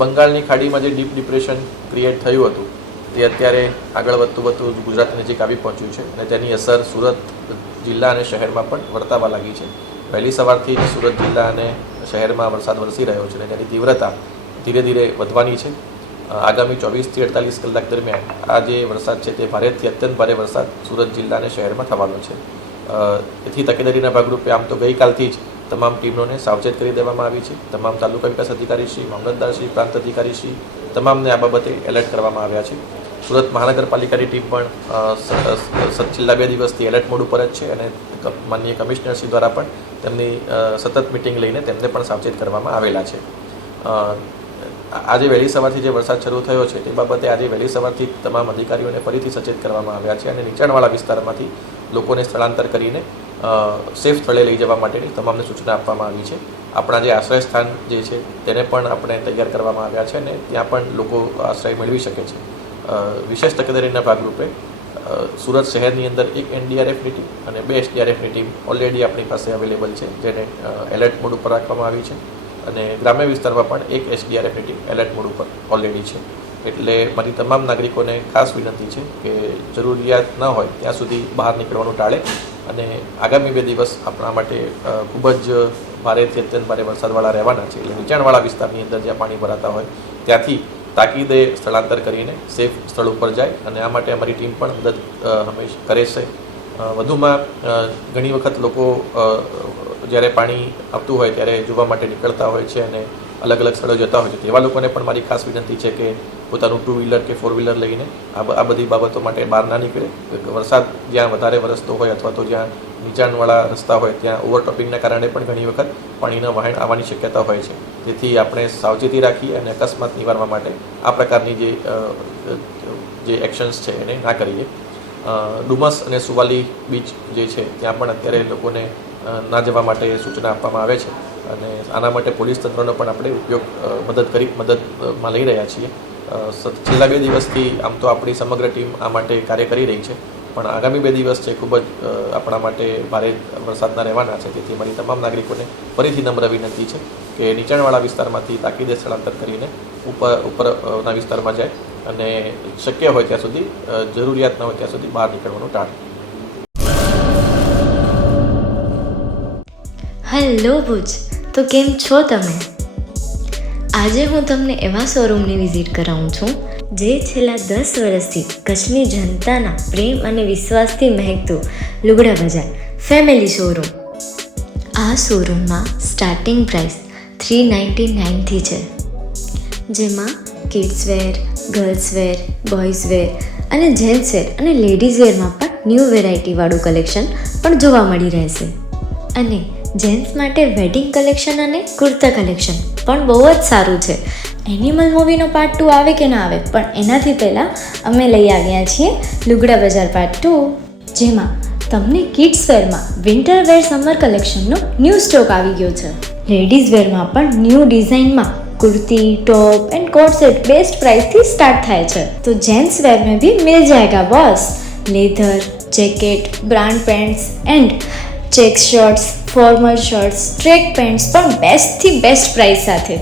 બંગાળની ખાડીમાં જે ડીપ ડિપ્રેશન ક્રિએટ થયું હતું તે અત્યારે આગળ વધતું ગુજરાતની નજીક આવી પહોંચ્યું છે અને તેની અસર સુરત જિલ્લા અને શહેરમાં પણ વર્તાવા લાગી છે. વહેલી સવારથી જ સુરત જિલ્લા અને શહેરમાં વરસાદ વરસી રહ્યો છે અને તેની તીવ્રતા ધીરે ધીરે વધવાની છે. આગામી 24 થી 48 કલાક દરમિયાન આ જે વરસાદ છે તે ભારેથી અત્યંત ભારે વરસાદ સુરત જિલ્લા અને શહેરમાં થવાનો છે. તેથી તકેદારીના ભાગરૂપે આમ તો ગઈકાલથી જ તમામ ટીમોને સાવચેત કરી દેવામાં આવી છે. તમામ તાલુકા વિકાસ અધિકારીશ્રી, મામલતદારશ્રી, પ્રાંત અધિકારીશ્રી તમામને આ બાબતે એલર્ટ કરવામાં આવ્યા છે. સુરત મહાનગરપાલિકાની ટીમ પણ છેલ્લા 2 દિવસથી એલર્ટ મોડ ઉપર જ છે અને માનનીય કમિશનરશ્રી દ્વારા પણ તેમની સતત મિટિંગ લઈને તેમને પણ સાવચેત કરવામાં આવેલા છે. આજે વહેલી સવારથી જે વરસાદ શરૂ થયો છે તે બાબતે આજે વહેલી સવારથી તમામ અધિકારીઓને ફરીથી સચેત કરવામાં આવ્યા છે અને નીચાણવાળા વિસ્તારમાંથી લોકોને સ્થળાંતર કરીને સેફ સ્થળે લઈ જવા માટેની તમામને સૂચના આપવામાં આવી છે. આપણા જે આશ્રય સ્થાન જે છે તેને પણ આપણે તૈયાર કરવામાં આવ્યા છે અને ત્યાં પણ લોકો આશ્રય મેળવી શકે છે. વિશેષ તકેદારીના ભાગરૂપે સુરત શહેરની અંદર એક NDRFની ટીમ અને 2 SDRFની ટીમ ઓલરેડી આપણી પાસે અવેલેબલ છે, જેને એલર્ટ મોડ ઉપર રાખવામાં આવી છે અને ગ્રામ્ય વિસ્તારમાં પણ એક SDRFની ટીમ એલર્ટ મોડ ઉપર ઓલરેડી છે. એટલે મારી તમામ નાગરિકોને ખાસ વિનંતી છે કે જરૂરિયાત ન હોય ત્યાં સુધી બહાર નીકળવાનું ટાળે અને આગામી 2 દિવસ આપણા માટે ખૂબ જ ભારેથી અત્યંત ભારે વરસાદવાળા રહેવાના છે. એટલે નીચાણવાળા વિસ્તારની અંદર જ્યાં પાણી ભરાતા હોય ત્યાંથી તાકીદે સ્થળાંતર કરીને સેફ સ્થળ ઉપર જાય અને આ માટે અમારી ટીમ પણ મદદ હંમેશા કરે છે. વધુમાં ઘણી વખત લોકો જ્યારે પાણી આવતું હોય ત્યારે જોવા માટે નીકળતા હોય છે અને અલગ અલગ સ્થળો જતા હોય છે. તેવા લોકોને પણ મારી ખાસ વિનંતી છે કે પોતાનું 2 વ્હીલર કે 4 વ્હીલર લઈને આ બધી બાબતો માટે બહાર ના નીકળે. વરસાદ જ્યાં વધારે વરસતો હોય અથવા તો જ્યાં નીચાણવાળા રસ્તા હોય ત્યાં ઓવરટોપિંગના કારણે પણ ઘણી વખત પાણીના વહેણ આવવાની શક્યતા હોય છે. તેથી આપણે સાવચેતી રાખીએ અને અકસ્માત નિવારવા માટે આ પ્રકારની જે એક્શન્સ છે એને ના કરીએ. ડુમસ અને સુવાલી બીચ જે છે ત્યાં પણ અત્યારે લોકોને ના જવા માટે સૂચના આપવામાં આવે છે અને આના માટે પોલીસ તંત્રનો પણ આપણે મદદમાં લઈ રહ્યા છીએ. છેલ્લા 2 દિવસથી આમ તો આપણી સમગ્ર ટીમ આ માટે કાર્ય કરી રહી છે, પણ આગામી 2 દિવસ છે ખૂબ જ આપણા માટે ભારે વરસાદના રહેવાના છે. તેથી મારી તમામ નાગરિકોને ફરીથી નમ્ર વિનંતી છે કે નીચાણવાળા વિસ્તારમાંથી તાકીદે સ્થળાંતર કરીને ઉપરના વિસ્તારમાં જાય અને શક્ય હોય ત્યાં સુધી, જરૂરિયાત ન હોય ત્યાં સુધી બહાર નીકળવાનું ટાળે. હેલો ભુજ, તો કેમ છો તમે? આજે હું તમને એવા શોરૂમની વિઝિટ કરાવું છું જે છેલ્લા 10 વર્ષથી કચ્છની જનતાના પ્રેમ અને વિશ્વાસથી મહેકતું લુગડા બજાર ફેમિલી શોરૂમ. આ શોરૂમમાં સ્ટાર્ટિંગ પ્રાઇસ 399થી છે, જેમાં kids wear, girls wear, boys wear અને જેન્ટ્સ વેર અને લેડીઝ વેરમાં પણ ન્યૂ વેરાયટીવાળું કલેક્શન પણ જોવા મળી રહેશે. અને જેન્ટ્સ માટે વેડિંગ કલેક્શન અને કુર્તા કલેક્શન પણ બહુ જ સારું છે. એનિમલ મૂવીનો પાર્ટ 2 આવે કે ના આવે, પણ એનાથી પહેલાં અમે લઈ આવ્યા છીએ લુગડા બજાર પાર્ટ 2, જેમાં તમને કિડ્સ વેરમાં વિન્ટર વેર સમર કલેક્શનનો ન્યૂ સ્ટોક આવી ગયો છે. લેડીઝ વેરમાં પણ ન્યૂ ડિઝાઇનમાં kurti, top and coat set best price थी स्टार्ट थाय छे. तो जेंट्स वेर में भी मिल जाएगा boss. Leather, jacket, brand pants and check shirts, formal shirts, track pants પણ બેસ્ટ થી બેસ્ટ પ્રાઇસ સાથે.